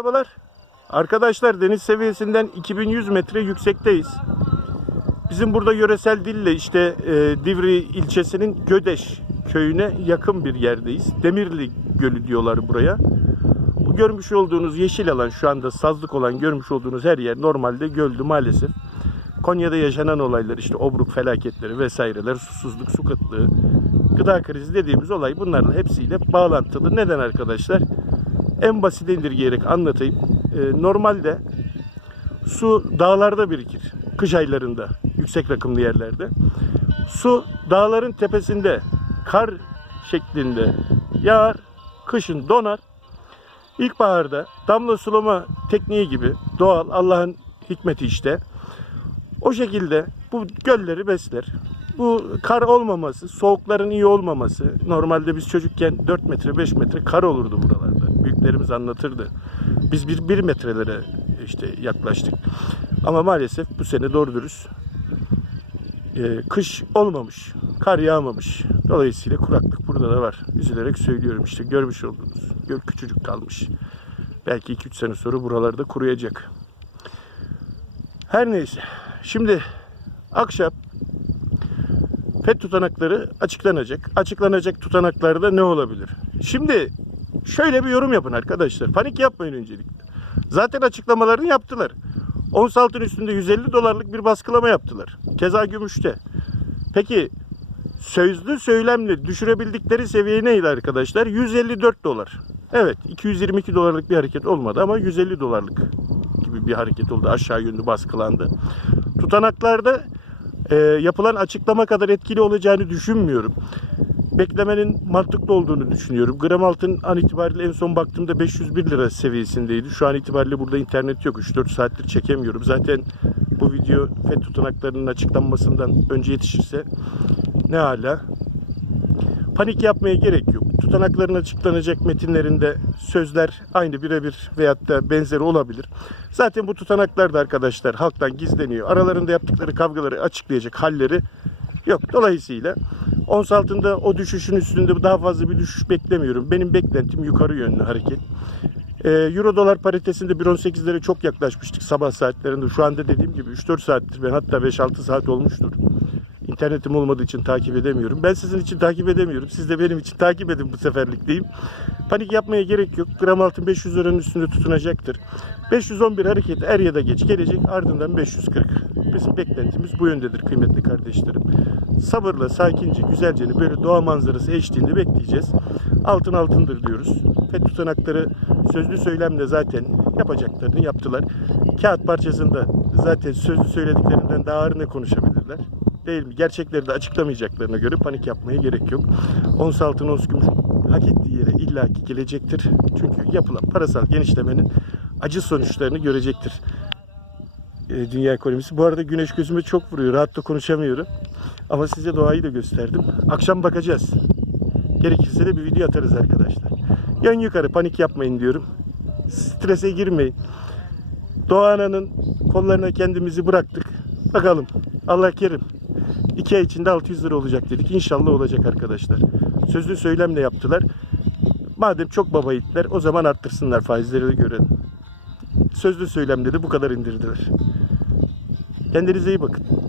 Merhabalar. Arkadaşlar deniz seviyesinden 2100 metre yüksekteyiz. Bizim burada yöresel dille işte e, Divri ilçesinin Gödeş köyüne yakın bir yerdeyiz. Demirli Gölü diyorlar buraya. Bu görmüş olduğunuz yeşil alan şu anda sazlık olan görmüş olduğunuz her yer normalde göldü maalesef. Konya'da yaşanan olaylar işte obruk felaketleri vesaireler, susuzluk, su kıtlığı, gıda krizi dediğimiz olay bunlarla hepsiyle bağlantılı. Neden arkadaşlar? En basite indirgeyerek anlatayım. Ee, normalde su dağlarda birikir. Kış aylarında, yüksek rakımlı yerlerde. Su dağların tepesinde kar şeklinde yağar, kışın donar. İlkbaharda damla sulama tekniği gibi doğal Allah'ın hikmeti işte. O şekilde bu gölleri besler. Bu kar olmaması, soğukların iyi olmaması. Normalde biz çocukken 4 metre 5 metre kar olurdu buralarda. Büyüklerimiz anlatırdı. Biz bir, bir metrelere işte yaklaştık. Ama maalesef bu sene doğru dürüst e, kış olmamış. Kar yağmamış. Dolayısıyla kuraklık burada da var. Üzülerek söylüyorum işte görmüş olduğunuz. Göl küçücük kalmış. Belki 2-3 sene sonra buralarda kuruyacak. Her neyse. Şimdi akşam FED tutanakları açıklanacak. Açıklanacak tutanaklarda ne olabilir? Şimdi şöyle bir yorum yapın arkadaşlar. Panik yapmayın öncelikle. Zaten açıklamalarını yaptılar. Ons altın üstünde 150 dolarlık bir baskılama yaptılar. Keza gümüşte. Peki sözlü söylemle düşürebildikleri seviye neydi arkadaşlar? 154 dolar. Evet 222 dolarlık bir hareket olmadı ama 150 dolarlık gibi bir hareket oldu. Aşağı yönlü baskılandı. Tutanaklarda e, yapılan açıklama kadar etkili olacağını düşünmüyorum. Beklemenin mantıklı olduğunu düşünüyorum. Gram altın an itibariyle en son baktığımda 501 lira seviyesindeydi. Şu an itibariyle burada internet yok. 3-4 saattir çekemiyorum. Zaten bu video FED tutanaklarının açıklanmasından önce yetişirse ne hala. Panik yapmaya gerek yok. Tutanakların açıklanacak metinlerinde sözler aynı birebir veyahut da benzeri olabilir. Zaten bu tutanaklar da arkadaşlar halktan gizleniyor. Aralarında yaptıkları kavgaları açıklayacak halleri yok. Dolayısıyla ons altında o düşüşün üstünde daha fazla bir düşüş beklemiyorum. Benim beklentim yukarı yönlü hareket. Ee, Euro dolar paritesinde 1.18'lere çok yaklaşmıştık sabah saatlerinde. Şu anda dediğim gibi 3-4 saattir ben hatta 5-6 saat olmuştur. İnternetim olmadığı için takip edemiyorum. Ben sizin için takip edemiyorum. Siz de benim için takip edin bu seferlik diyeyim. Panik yapmaya gerek yok. Gram altın 500 liranın üstünde tutunacaktır. 511 hareket er ya da geç gelecek. Ardından 540. Bizim beklentimiz bu yöndedir kıymetli kardeşlerim. Sabırla, sakince, güzelce böyle doğa manzarası eşliğinde bekleyeceğiz. Altın altındır diyoruz. FED tutanakları sözlü söylemle zaten yapacaklarını yaptılar. Kağıt parçasında zaten sözlü söylediklerinden daha ağır ne konuşabilirler? Değil mi? Gerçekleri de açıklamayacaklarına göre panik yapmaya gerek yok. Ons altın, ons gümüş hak ettiği yere illaki gelecektir. Çünkü yapılan parasal genişlemenin acı sonuçlarını görecektir e, dünya ekonomisi. Bu arada güneş gözüme çok vuruyor. Rahat da konuşamıyorum. Ama size doğayı da gösterdim. Akşam bakacağız. Gerekirse de bir video atarız arkadaşlar. Yön yukarı panik yapmayın diyorum. Strese girmeyin. Doğa Ana'nın kollarına kendimizi bıraktık. Bakalım. Allah kerim. İki ay içinde 600 lira olacak dedik. İnşallah olacak arkadaşlar. Sözlü söylemle yaptılar. Madem çok baba yiğitler o zaman arttırsınlar faizleri görelim. Sözlü söylemde de bu kadar indirdiler. Kendinize iyi bakın.